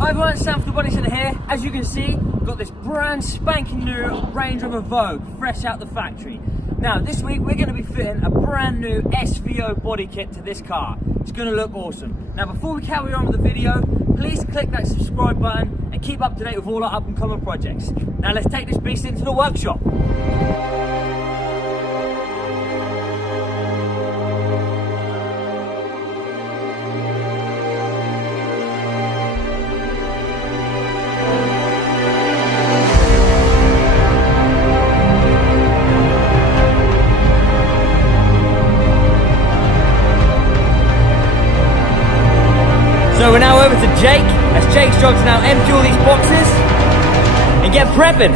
Hi everyone, Sam from the Bodycentre here. As you can see, we've got this brand spanking new Range Rover Vogue, fresh out the factory. Now this week we're going to be fitting a brand new SVO body kit to this car. It's going to look awesome. Now before we carry on with the video, please click that subscribe button and keep up to date with all our up and coming projects. Now let's take this beast into the workshop. So we're now over to Jake, as Jake's job to now empty all these boxes and get prepping.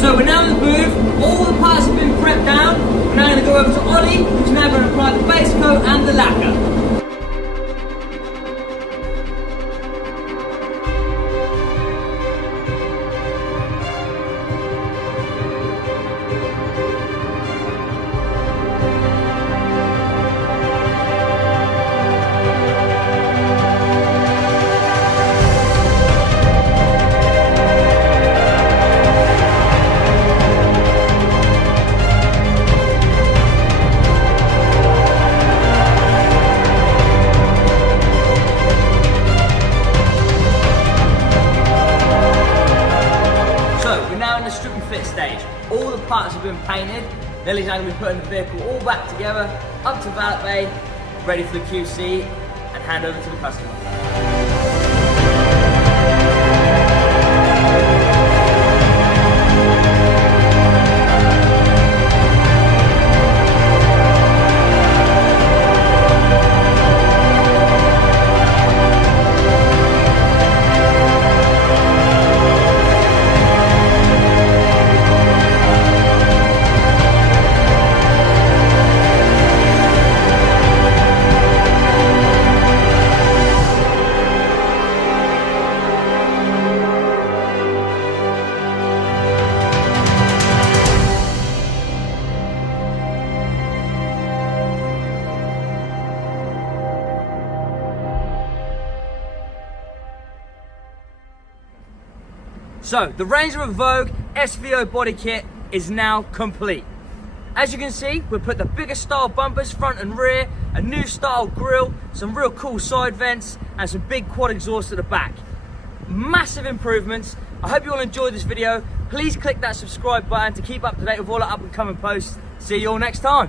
So we're now in the booth, all the parts have been prepped down. We're now going to go over to Ollie, who's now going to apply the base coat and the lacquer. Strip and fit stage. All the parts have been painted. Lily's now going to be putting the vehicle all back together, up to valet bay, ready for the QC and hand over to the customer. So, the Range Rover Vogue SVO body kit is now complete. As you can see, we've put the bigger style bumpers front and rear, a new style grille, some real cool side vents, and some big quad exhaust at the back. Massive improvements. I hope you all enjoyed this video. Please click that subscribe button to keep up to date with all our up and coming posts. See you all next time.